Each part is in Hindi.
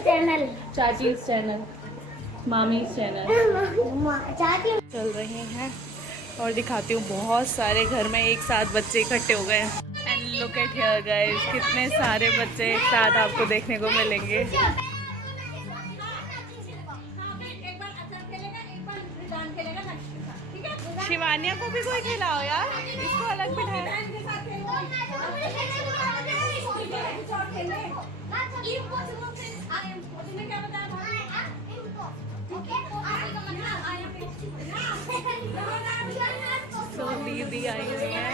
चैनल, चाचीज चैनल, मामीज चैनल चल रहे हैं। और दिखाती हूँ, बहुत सारे घर में एक साथ बच्चे इकट्ठे हो गए हैं। And look at here guys, कितने सारे बच्चे एक साथ आपको देखने को मिलेंगे। शिवानिया को भी कोई खिलाओ यार, इसको अलग बिठाओ। तो दीदी आई हुई है,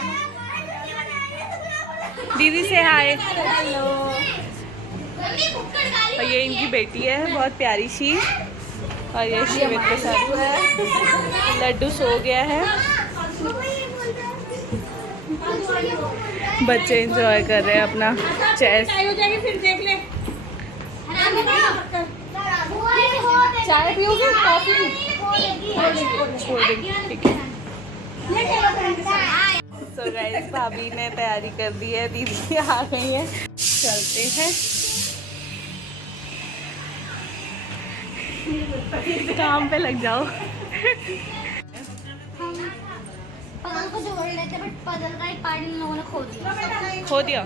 दीदी से हाय। और ये इनकी बेटी है, बहुत प्यारी सी। और ये शिवित के साथ लड्डू सो गया है। बच्चे एंजॉय कर रहे हैं अपना चेस। चाय पियोगे, कॉफी? ठीक है। तो गाइस भाभी ने तैयारी कर दी है, दीदी आ गई है, चलते हैं। काम पे लग जाओ। पजल को जोड़ लेते, बट पजल का एक पार्ट इन लोगों ने खो दिया। खो दिया?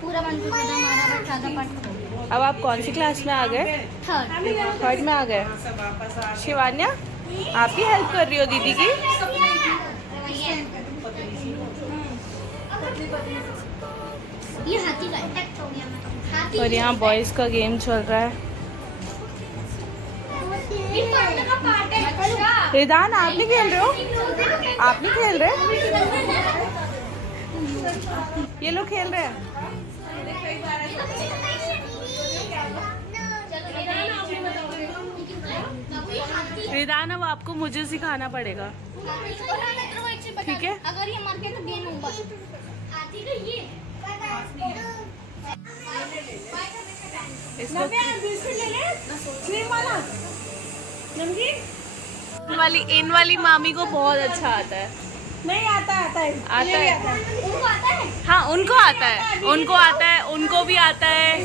पूरा मंजूर था हमारा, बट आधा पार्ट खो दिया। अब आप कौन सी क्लास में आ गए? थर्ड में आ गए। शिवान्या, आप ही हेल्प कर रही हो दीदी की? ये हाथी का है। और यहाँ बॉयज का गेम चल रहा है। रिदान, आप नहीं खेल रहे हो? आप नहीं खेल रहे? ये लोग खेल रहे हैं। रिदान, अब आपको मुझे सिखाना पड़ेगा, ठीक है? अगर ये मर गया तो गेम ओवर। हाथी का ये इसको इन वाली मामी को बहुत अच्छा आता है। नहीं आता है। आता है? उनको आता है। हाँ, उनको आता है, उनको आता है, उनको भी आता है।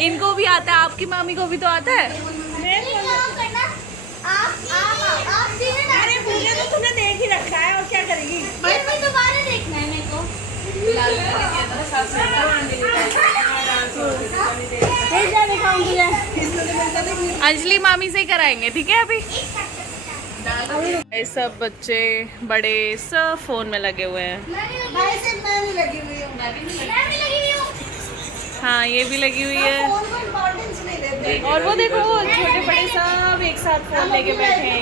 इनको भी आता है, आपकी मामी को भी तो आता है। अरे मुझे तो तूने देख ही रखा है, और क्या करेगी? दोबारा देखना है मेरे को। अंजलि मामी से ही कराएंगे, ठीक है? अभी ये सब बच्चे बड़े सब फोन में लगे हुए हैं। हाँ, ये भी लगी हुई है। और वो देखो, छोटे बड़े सब एक साथ फोन लेके बैठे हैं।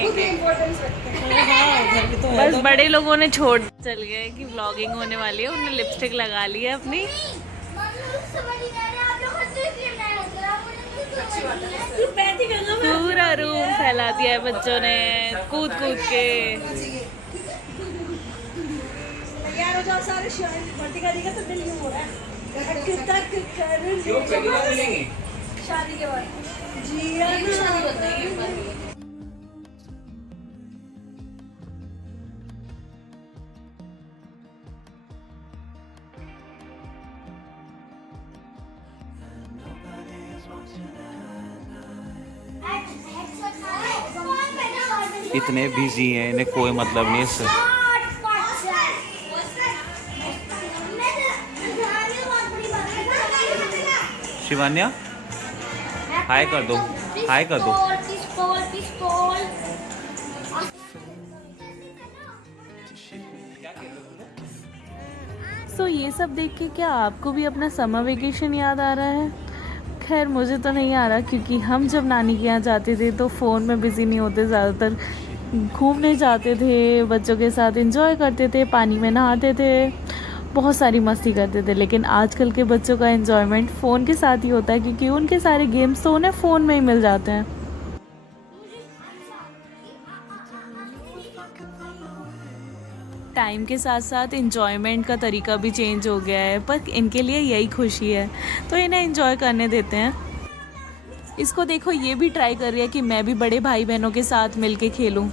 बस बड़े लोगों ने छोड़ चल गए कि व्लॉगिंग होने वाली है, उन्होंने लिपस्टिक लगा ली है अपनी। पूरा रूम फैला दिया है बच्चों ने कूद कूद के। तैयार हो जाओ सारे, शादी का तो दिल यूं हो रहा है। शादी के बाद जी इतने बिजी हैं, इन्हें कोई मतलब नहीं है इससे। शिवान्या, हाय कर दो, हाय कर दो। तो ये सब देख के क्या आपको भी अपना समर वेकेशन याद आ रहा है? खैर मुझे तो नहीं आ रहा, क्योंकि हम जब नानी के यहाँ जाते थे तो फ़ोन में बिज़ी नहीं होते, ज़्यादातर घूमने जाते थे, बच्चों के साथ एंजॉय करते थे, पानी में नहाते थे, बहुत सारी मस्ती करते थे। लेकिन आजकल के बच्चों का एंजॉयमेंट फ़ोन के साथ ही होता है, क्योंकि उनके सारे गेम्स तो उन्हें फ़ोन में ही मिल जाते हैं। टाइम के साथ साथ एंजॉयमेंट का तरीका भी चेंज हो गया है, पर इनके लिए यही खुशी है तो इन्हें एंजॉय करने देते हैं। इसको देखो, ये भी ट्राई कर रही है कि मैं भी बड़े भाई बहनों के साथ मिलके खेलूं।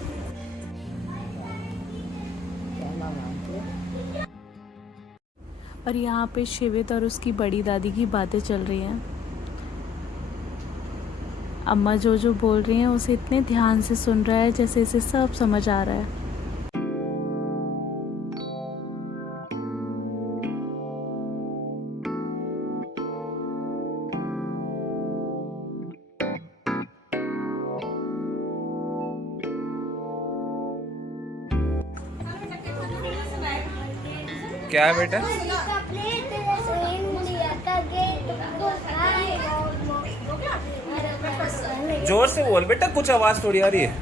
और यहाँ पे शिवित और उसकी बड़ी दादी की बातें चल रही हैं। अम्मा जो जो बोल रही हैं उसे इतने ध्यान से सुन रहा है जैसे इसे सब समझ आ रहा है। क्या है बेटा? जोर से बोल बेटा, कुछ आवाज थोड़ी आ रही है।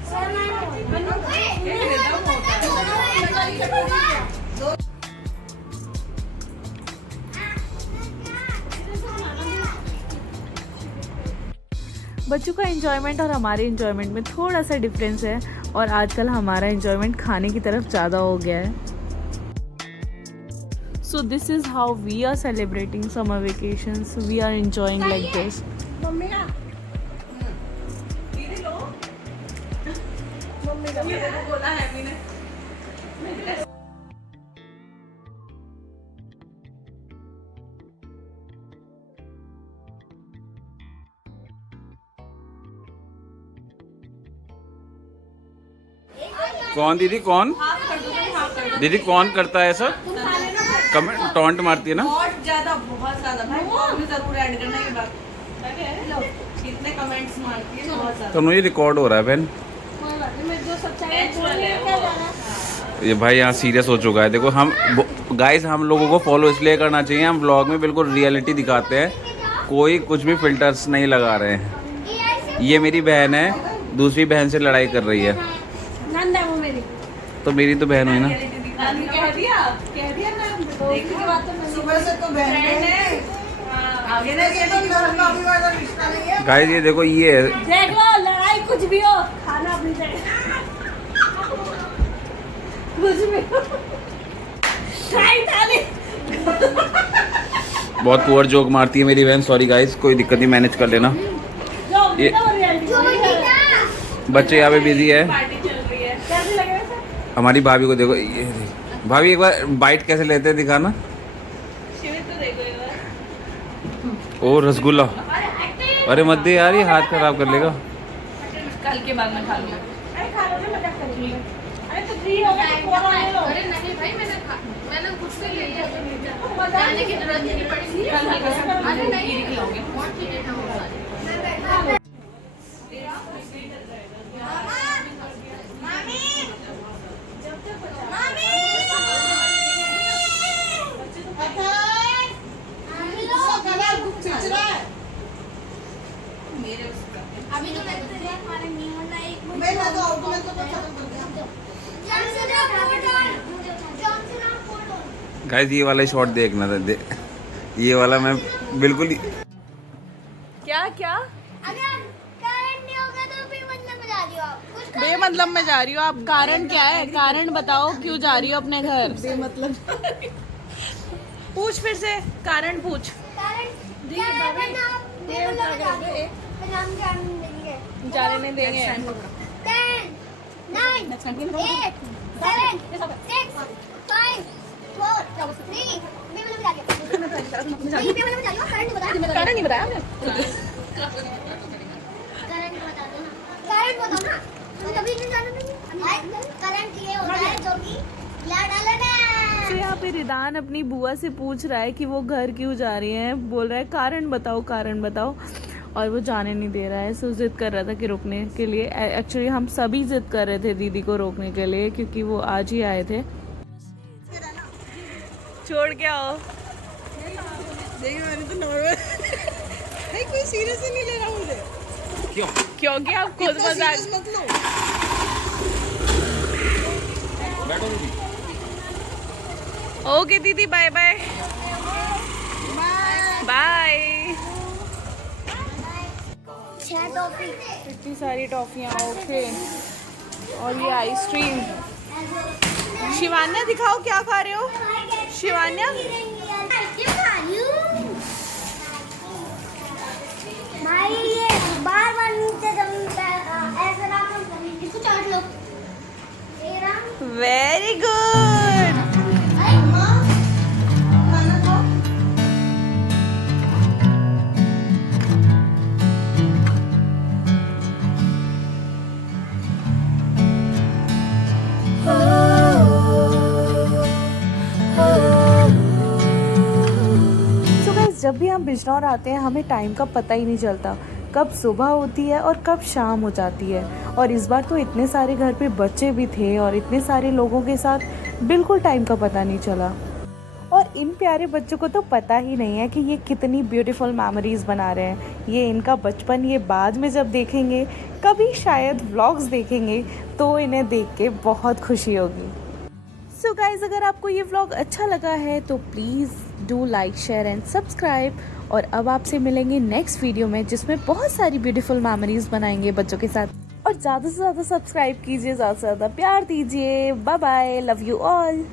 बच्चों का एंजॉयमेंट और हमारे एंजॉयमेंट में थोड़ा सा डिफरेंस है और आजकल हमारा एंजॉयमेंट खाने की तरफ ज़्यादा हो गया है। So this is how we are celebrating summer vacations, we are enjoying like this. कौन दीदी, कौन दीदी कौन करता है ऐसा? कमेंट टॉन्ट मारती है ना। बहुत ज्यादा भाई, और भी जरूर ऐड करना ये बात। लो, कितने कमेंट्स मारती है, बहुत ज्यादा। तो मुझे रिकॉर्ड हो रहा है बहन। जो सच्चाई है ये भाई यहाँ सीरियस हो चुका है। देखो हम गाइस, हम लोगों को फॉलो इसलिए करना चाहिए, हम व्लॉग में बिल्कुल रियलिटी दिखाते हैं, कोई कुछ भी फिल्टर्स नहीं लगा रहे हैं। ये मेरी बहन है, दूसरी बहन से लड़ाई कर रही है। नंद है वो मेरी। तो मेरी तो बहन हुई ना। कह दिया ना, देखने के बाद तो सुबह से तो बहन है। आगे ना ये तो घर का अभी वाला रिश्ता नहीं है। गाइस ये देखो, ये है। देख लो, लड़ाई कुछ भी हो, खाना अपनी जगह। कुछ भी हो, खाई थाली। बहुत पुअर जोक मारती है मेरी बहन। सॉरी गाइस, कोई दिक्कत नहीं, मैनेज कर लेना। ये बच्चे यहाँ पे बिजी है। पार्टी चल रही है, कैसे लग रहा है सर? हमारी भाभी को देखो, ये भाभी एक बार बाइट कैसे लेते हैं दिखाना। शिविर तो देखो एक बार। ओ रसगुल्ला, अरे मत दे यार, ये हाथ खराब कर लेगा। कल के बाद में खा लूंगा। अरे खा लो ना, मजाक कर रही है। अरे तो 3 हो गए, 4 ले लो। अरे नहीं भाई, मैंने कुछ से ले लिया, खाने की जरूरत नहीं पड़ी। कल हल्का सा अरे नहीं खिलाओगे, बहुत चीजें हैं वो सारी। अभी तो मैं तो खाने नहीं होना एक मैं तो आउटलेट तो खत्म कर दिया। गाइस ये वाला शॉट देखना था, ये वाला मैं बिल्कुल ही। क्या क्या अगर करंट नहीं होगा तो बेमतलब में जा रही हो आप। कुछ बेमतलब में जा रही हो आप? कारण क्या है? कारण बताओ, क्यों जा रही हो अपने घर? बेमतलब पूछ, फिर से कारण पूछ। जाने नहीं देंगे। 10, 9, 8, 7, 6, 5, 4, 3, कारण नहीं बताया। तो यहाँ पे रिदान अपनी बुआ से पूछ रहा है कि वो घर क्यों जा रही है। बोल रहा है कारण बताओ, कारण बताओ, और वो जाने नहीं दे रहा है। सो जिद कर रहा था कि रुकने के लिए। एक्चुअली हम सभी जिद कर रहे थे दीदी को रोकने के लिए, क्योंकि वो आज ही आए थे। छोड़ के आओ। मैंने तो नॉर्मल नहीं, कोई सीरियस नहीं ले रहा मुझे। क्यों? क्योंकि आप खुद मजाक। मत लो। बैठो दीदी। ओके दीदी, बाय बाय बाय। इतनी सारी टॉफियाँ, ओके। और ये आइसक्रीम। शिवान्या दिखाओ क्या खा रहे हो? शिवान्या भाई ये बार बार नीचे जमीन पे ऐसे रखो, इसको चाट लो। Very good. खाना खाओ। जब भी हम बिजनौर आते हैं हमें टाइम का पता ही नहीं चलता, कब सुबह होती है और कब शाम हो जाती है। और इस बार तो इतने सारे घर पे बच्चे भी थे और इतने सारे लोगों के साथ बिल्कुल टाइम का पता नहीं चला। और इन प्यारे बच्चों को तो पता ही नहीं है कि ये कितनी ब्यूटीफुल मेमोरीज़ बना रहे हैं। ये इनका बचपन ये बाद में जब देखेंगे, कभी शायद व्लॉग्स देखेंगे, तो इन्हें देख के बहुत खुशी होगी। सो गाइज़, अगर आपको ये व्लॉग अच्छा लगा है तो please do like, share and subscribe. और अब आपसे मिलेंगे नेक्स्ट वीडियो में, जिसमें बहुत सारी ब्यूटीफुल मेमोरीज बनाएंगे बच्चों के साथ। और ज़्यादा से ज़्यादा सब्सक्राइब कीजिए, ज़्यादा से ज़्यादा प्यार दीजिए। Bye bye, love you all.